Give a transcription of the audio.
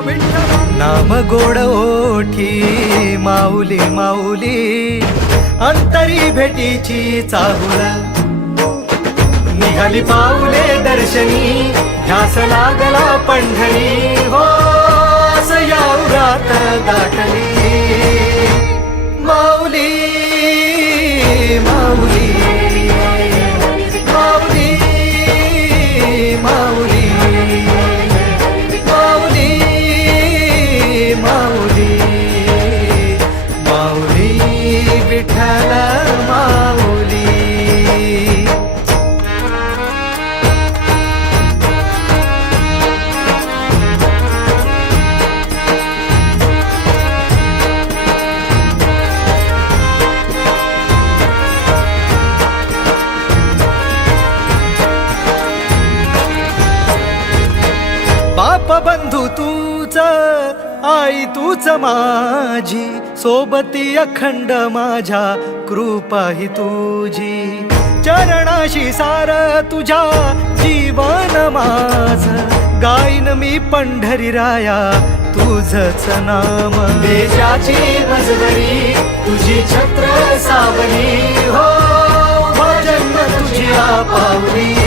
नाम गोड ओठी माऊली माऊली अंतरी भेटीची चाहुल निघाली माऊले दर्शनी घास लागला पंढरी हो बाप बंधू तूच आई तूच माझी सोबती अखंड माझ्या कृपा ही तुझी चरणाशी सार तुझा जीवन माज गाईन मी पंढरी राया तुझच नाम देशाची नजवली तुझी छत्र सावली हो, हो जन्म तुझी आपावली